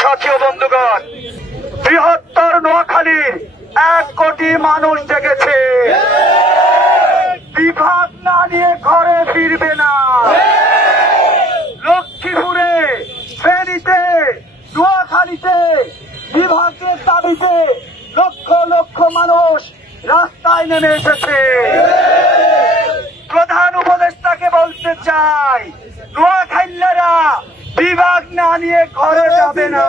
সাথী ও বন্ধুগণ, বৃহত্তর নোয়াখালীর 1 কোটি মানুষ জেগেছে। বিভাগ না নিয়ে ঘরে ফিরবে না। লক্ষ্মীপুরে, ফেনীতে, নোয়াখালীতে বিভাগের দাবিতে লক্ষ লক্ষ মানুষ রাস্তায় নেমে এসেছে। প্রধান উপদেষ্টাকে বলতে চাই, নোয়াখালীরা বিভাগ না নিয়ে ঘরে যাবে না।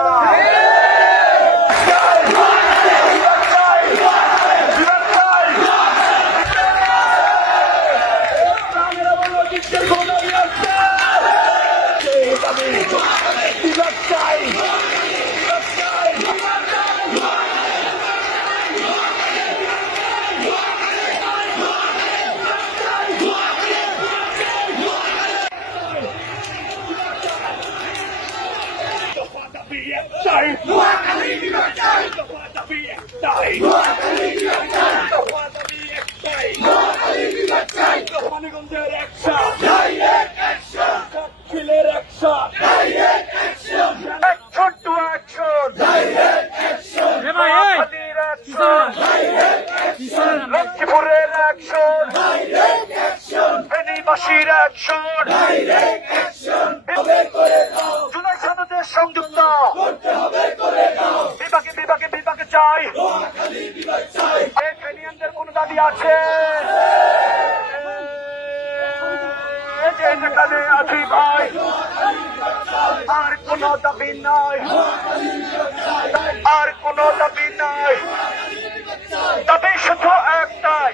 লক্ষ্মীপুরের অ্যাকশন, ফেনীবাসীর অ্যাকশন, জুলাই সনদের সংযুক্ত বিভাগে বিভাগে বিভাগে চাই। ফেনীয়ানদের কোন দাবি আছে? যেখানে আছি ভাই, আর কোন দাবি নাই, আর কোন দাবি নাই। তবে শুধু একটাই,